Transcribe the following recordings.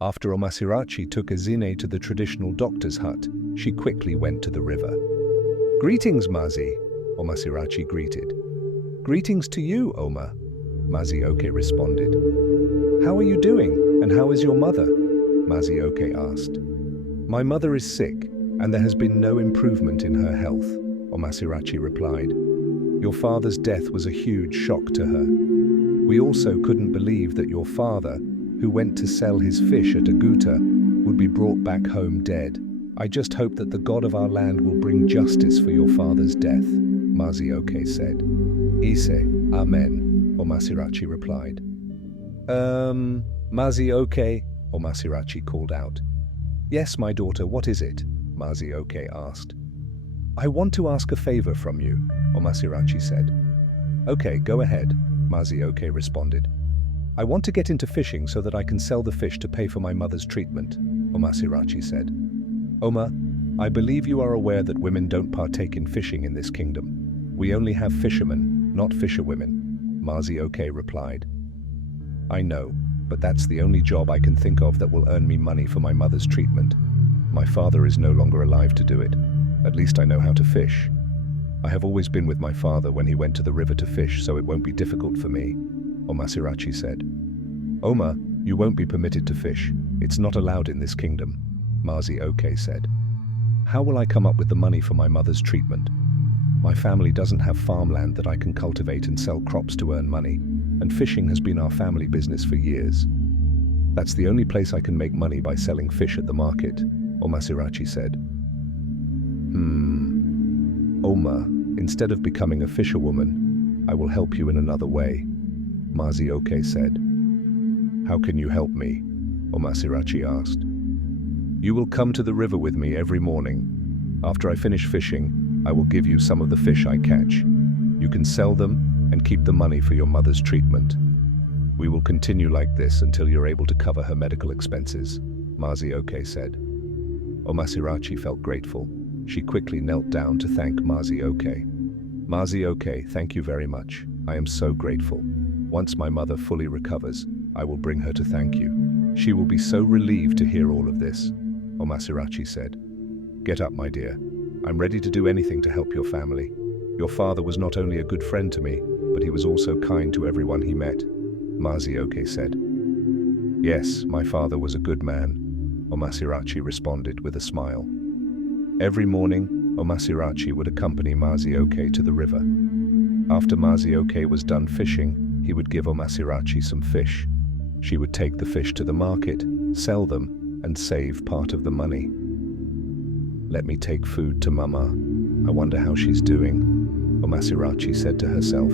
After Omasirachi took Ezine to the traditional doctor's hut, she quickly went to the river. "Greetings, Mazi," Omasirachi greeted. "Greetings to you, Oma," Mazioke responded. "How are you doing, and how is your mother?" Mazioke asked. "My mother is sick, and there has been no improvement in her health," Omasirachi replied. "Your father's death was a huge shock to her. We also couldn't believe that your father, who went to sell his fish at Aguta, would be brought back home dead. I just hope that the god of our land will bring justice for your father's death," Mazioke said. "Ise, amen," Omasirachi replied. Mazioke," Omasirachi called out. "Yes, my daughter, what is it?" Mazioke asked. "I want to ask a favor from you," Omasirachi said. "Okay, go ahead," Mazioke responded. "I want to get into fishing so that I can sell the fish to pay for my mother's treatment," Omasirachi said. "Oma, I believe you are aware that women don't partake in fishing in this kingdom. We only have fishermen, not fisherwomen," Mazioke replied. "I know, but that's the only job I can think of that will earn me money for my mother's treatment. My father is no longer alive to do it. At least I know how to fish. I have always been with my father when he went to the river to fish, so it won't be difficult for me," Omasirachi said. "Oma, you won't be permitted to fish. It's not allowed in this kingdom," Mazioke said. "How will I come up with the money for my mother's treatment? My family doesn't have farmland that I can cultivate and sell crops to earn money, and fishing has been our family business for years. That's the only place I can make money, by selling fish at the market," Omasirachi said. Oma, instead of becoming a fisherwoman, I will help you in another way," Mazioke said. "How can you help me?" Omasirachi asked. "You will come to the river with me every morning. After I finish fishing, I will give you some of the fish I catch. You can sell them and keep the money for your mother's treatment. We will continue like this until you're able to cover her medical expenses," Mazioke said. Omasirachi felt grateful. She quickly knelt down to thank Mazioke. "Mazioke, thank you very much. I am so grateful. Once my mother fully recovers, I will bring her to thank you. She will be so relieved to hear all of this," Omasirachi said. "Get up, my dear. I'm ready to do anything to help your family. Your father was not only a good friend to me, but he was also kind to everyone he met," Mazioke said. "Yes, my father was a good man," Omasirachi responded with a smile. Every morning, Omasirachi would accompany Mazioke to the river. After Mazioke was done fishing, he would give Omasirachi some fish. She would take the fish to the market, sell them, and save part of the money. "Let me take food to Mama. I wonder how she's doing," Omasirachi said to herself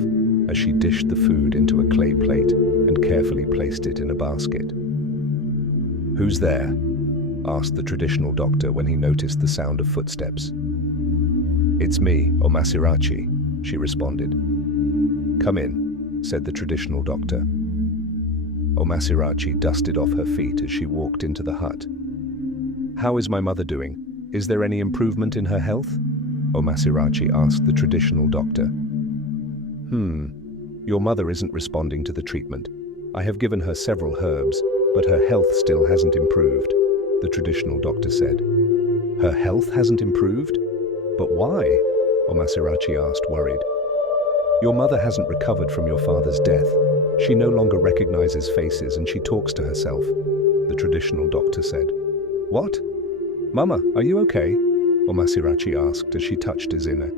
as she dished the food into a clay plate and carefully placed it in a basket. "Who's there?" asked the traditional doctor when he noticed the sound of footsteps. "It's me, Omasirachi," she responded. "Come in," said the traditional doctor. Omasirachi dusted off her feet as she walked into the hut. "How is my mother doing? Is there any improvement in her health?" Omasirachi asked the traditional doctor. Your mother isn't responding to the treatment. I have given her several herbs, but her health still hasn't improved," the traditional doctor said. "Her health hasn't improved? But why?" Omasirachi asked, worried. "Your mother hasn't recovered from your father's death. She no longer recognizes faces and she talks to herself," the traditional doctor said. "What? Mama, are you okay?" Omasirachi asked as she touched Ezine.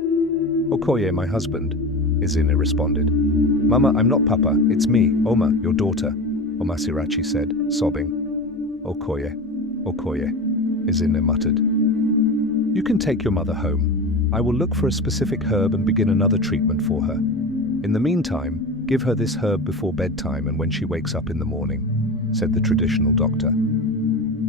"Okoye, my husband," Ezine responded. "Mama, I'm not Papa, it's me, Oma, your daughter," Omasirachi said, sobbing. "Okoye, Okoye," Ezine muttered. "You can take your mother home. I will look for a specific herb and begin another treatment for her. In the meantime, give her this herb before bedtime and when she wakes up in the morning," said the traditional doctor.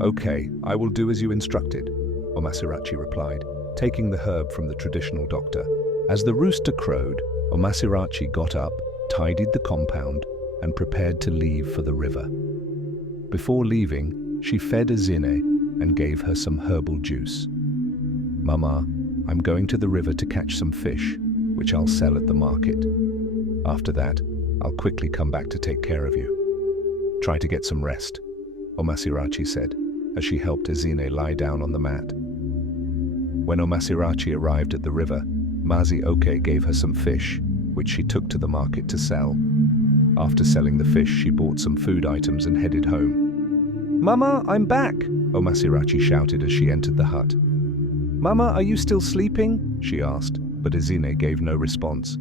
"Okay, I will do as you instructed," Omasirachi replied, taking the herb from the traditional doctor. As the rooster crowed, Omasirachi got up, tidied the compound, and prepared to leave for the river. Before leaving, she fed Ezine and gave her some herbal juice. "Mama, I'm going to the river to catch some fish, which I'll sell at the market. After that, I'll quickly come back to take care of you. Try to get some rest," Omasirachi said, as she helped Ezine lie down on the mat. When Omasirachi arrived at the river, Mazi Oke gave her some fish, which she took to the market to sell. After selling the fish, she bought some food items and headed home. "Mama, I'm back!" Omasirachi shouted as she entered the hut. "Mama, are you still sleeping?" she asked, but Ezine gave no response.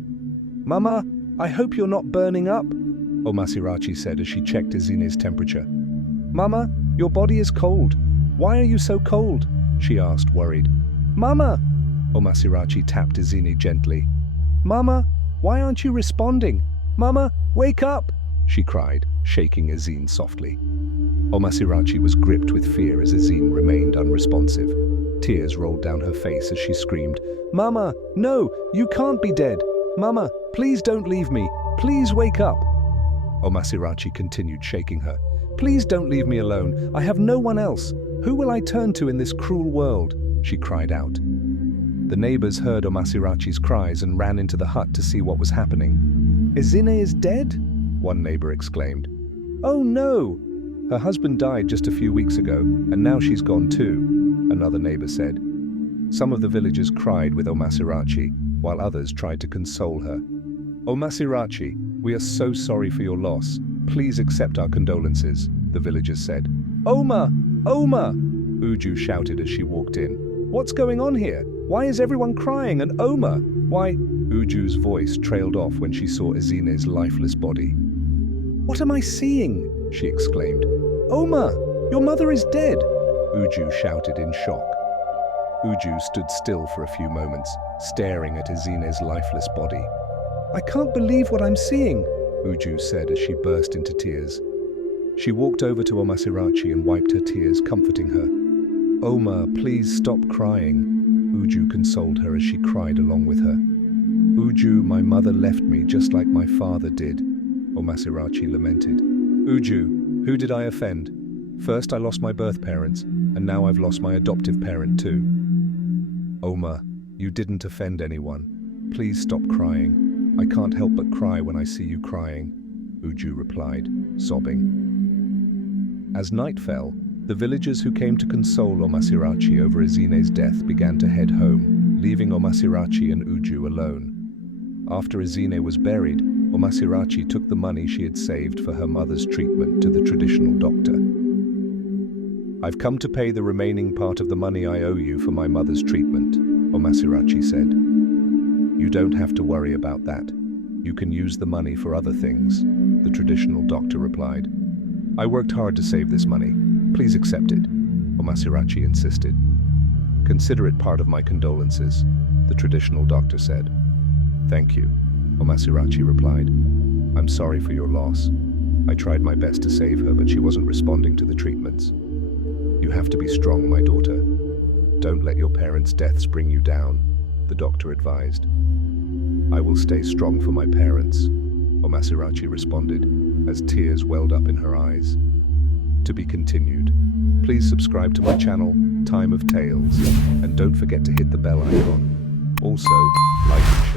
"Mama, I hope you're not burning up," Omasirachi said as she checked Ezine's temperature. "Mama, your body is cold. Why are you so cold?" she asked, worried. "Mama!" Omasirachi tapped Ezine gently. "Mama, why aren't you responding? Mama, wake up!" she cried, shaking Ezine softly. Omasirachi was gripped with fear as Ezine remained unresponsive. Tears rolled down her face as she screamed, "Mama, no, you can't be dead! Mama, please don't leave me! Please wake up!" Omasirachi continued shaking her. "Please don't leave me alone. I have no one else. Who will I turn to in this cruel world?" she cried out. The neighbors heard Omasirachi's cries and ran into the hut to see what was happening. "Ezine is dead?" one neighbor exclaimed. "Oh no! Her husband died just a few weeks ago, and now she's gone too," another neighbor said. Some of the villagers cried with Omasirachi, while others tried to console her. "Omasirachi, we are so sorry for your loss. Please accept our condolences," the villagers said. "Oma! Oma!" Uju shouted as she walked in. "What's going on here? Why is everyone crying? And Oma? Why?" Uju's voice trailed off when she saw Ezine's lifeless body. "What am I seeing?" she exclaimed. "Oma! Your mother is dead!" Uju shouted in shock. Uju stood still for a few moments, staring at Ezine's lifeless body. "I can't believe what I'm seeing," Uju said as she burst into tears. She walked over to Omasirachi and wiped her tears, comforting her. "Oma, please stop crying," Uju consoled her as she cried along with her. "Uju, my mother left me just like my father did," Omasirachi lamented. "Uju, who did I offend? First I lost my birth parents, and now I've lost my adoptive parent too." "Oma, you didn't offend anyone. Please stop crying. I can't help but cry when I see you crying," Uju replied, sobbing. As night fell, the villagers who came to console Omasirachi over Ezine's death began to head home, leaving Omasirachi and Uju alone. After Ezine was buried, Omasirachi took the money she had saved for her mother's treatment to the traditional doctor. "I've come to pay the remaining part of the money I owe you for my mother's treatment," Omasirachi said. "You don't have to worry about that. You can use the money for other things," the traditional doctor replied. "I worked hard to save this money. Please accept it," Omasirachi insisted. "Consider it part of my condolences," the traditional doctor said. "Thank you," Omasirachi replied. "I'm sorry for your loss. I tried my best to save her, but she wasn't responding to the treatments. You have to be strong, my daughter. Don't let your parents' deaths bring you down," the doctor advised. "I will stay strong for my parents," Omasirachi responded, as tears welled up in her eyes. To be continued. Please subscribe to my channel, Time of Tales, and don't forget to hit the bell icon. Also, like and share.